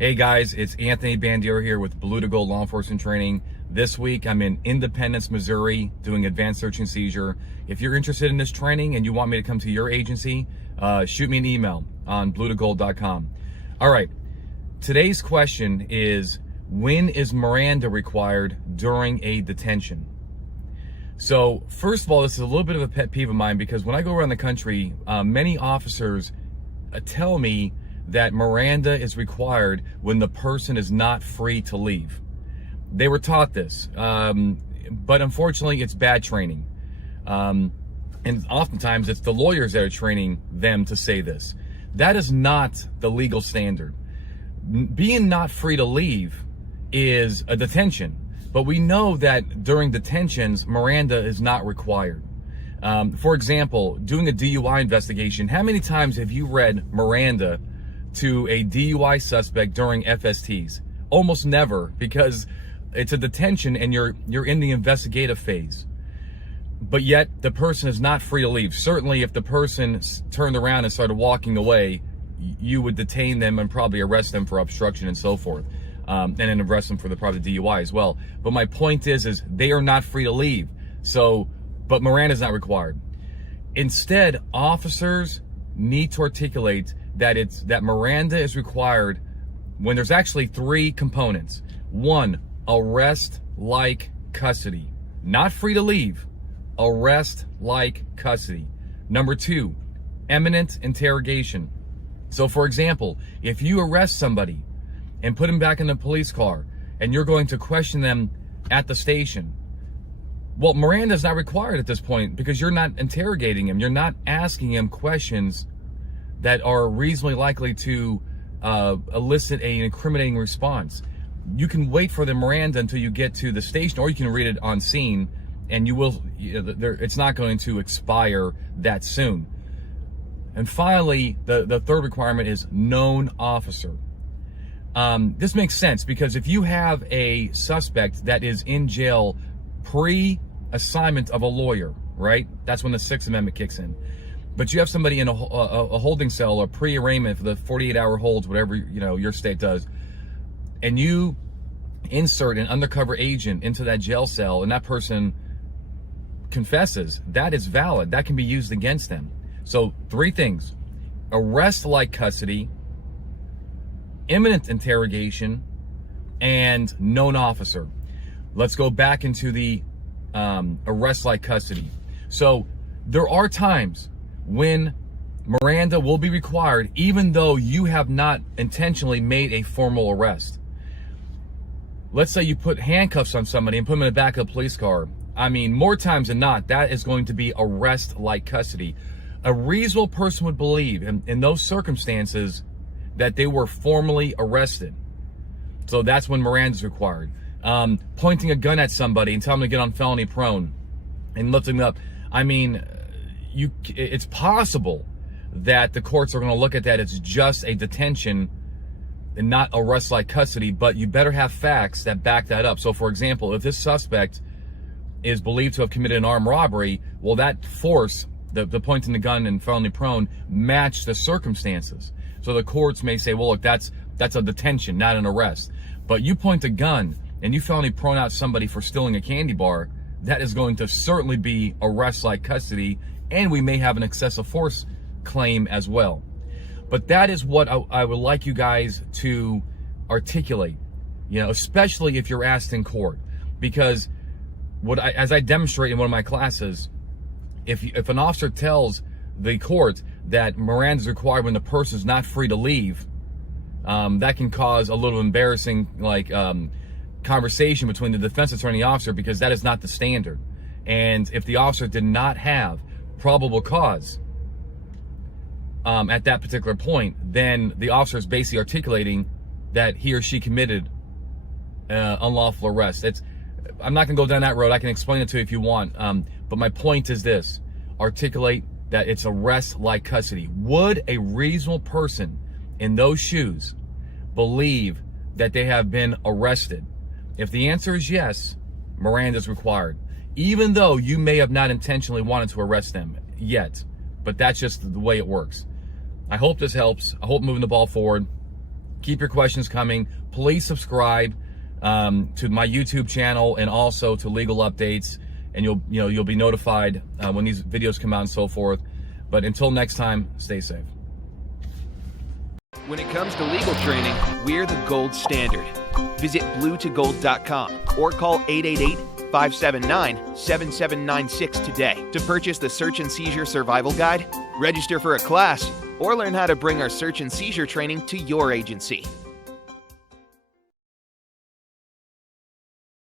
Hey guys, it's Anthony Bandier here with Blue to Gold Law Enforcement Training. This week I'm in Independence, Missouri doing advanced search and seizure. If you're interested in this training and you want me to come to your agency, shoot me an email on bluetogold.com. All right, today's question is, when is Miranda required during a detention? So first of all, this is a little bit of a pet peeve of mine because when I go around the country, many officers tell me that Miranda is required when the person is not free to leave. They were taught this, but unfortunately it's bad training. And oftentimes it's the lawyers that are training them to say this. That is not the legal standard. Being not free to leave is a detention, but we know that during detentions, Miranda is not required. For example, doing a DUI investigation, how many times have you read Miranda to a DUI suspect during FSTs? Almost never, because it's a detention and you're in the investigative phase. But yet the person is not free to leave. Certainly if the person turned around and started walking away, you would detain them and probably arrest them for obstruction and so forth. And then arrest them for probably DUI as well. But my point is they are not free to leave. But Miranda is not required. Instead, officers need to articulate that Miranda is required when there's actually three components. One, arrest-like custody. Not free to leave, arrest-like custody. Number two, imminent interrogation. So for example, if you arrest somebody and put them back in the police car and you're going to question them at the station, well, Miranda is not required at this point because you're not interrogating him. You're not asking him questions that are reasonably likely to elicit an incriminating response. You can wait for the Miranda until you get to the station, or you can read it on scene, and it's not going to expire that soon. And finally, the third requirement is known officer. This makes sense because if you have a suspect that is in jail pre-assignment of a lawyer, right? That's when the Sixth Amendment kicks in. But you have somebody in a holding cell or pre-arraignment for the 48-hour holds, whatever your state does, and you insert an undercover agent into that jail cell and that person confesses, that is valid. That can be used against them. So three things: arrest-like custody, imminent interrogation, and known officer. Let's go back into the arrest-like custody. So there are times when Miranda will be required even though you have not intentionally made a formal arrest. Let's say you put handcuffs on somebody and put them in the back of the police car. I mean, more times than not, that is going to be arrest-like custody. A reasonable person would believe in those circumstances that they were formally arrested. So that's when Miranda is required. Pointing a gun at somebody and telling them to get on felony prone and lifting them up. I mean, it's possible that the courts are going to look at that as just a detention and not arrest-like custody, but you better have facts that back that up. So for example, if this suspect is believed to have committed an armed robbery, well, that force, the pointing the gun and felony prone, match the circumstances. So the courts may say, well, look, that's a detention, not an arrest. But you point a gun and you felony prone out somebody for stealing a candy bar, that is going to certainly be arrest-like custody, and we may have an excessive force claim as well. But that is what I would like you guys to articulate, especially if you're asked in court. Because as I demonstrate in one of my classes, if an officer tells the court that Miranda is required when the person is not free to leave, that can cause a little embarrassing conversation between the defense attorney and the officer, because that is not the standard. And if the officer did not have probable cause at that particular point, then the officer is basically articulating that he or she committed unlawful arrest. I'm not going to go down that road. I can explain it to you if you want. But my point is this: articulate that it's arrest-like custody. Would a reasonable person in those shoes believe that they have been arrested? If the answer is yes, Miranda is required, even though you may have not intentionally wanted to arrest them yet. But that's just the way it works. I hope this helps. I hope moving the ball forward. Keep your questions coming. Please subscribe to my YouTube channel and also to Legal Updates, and you'll be notified when these videos come out and so forth. But until next time, stay safe. When it comes to legal training, we're the gold standard. Visit bluetogold.com or call 888-579-7796 today to purchase the Search and Seizure Survival Guide, register for a class, or learn how to bring our search and seizure training to your agency.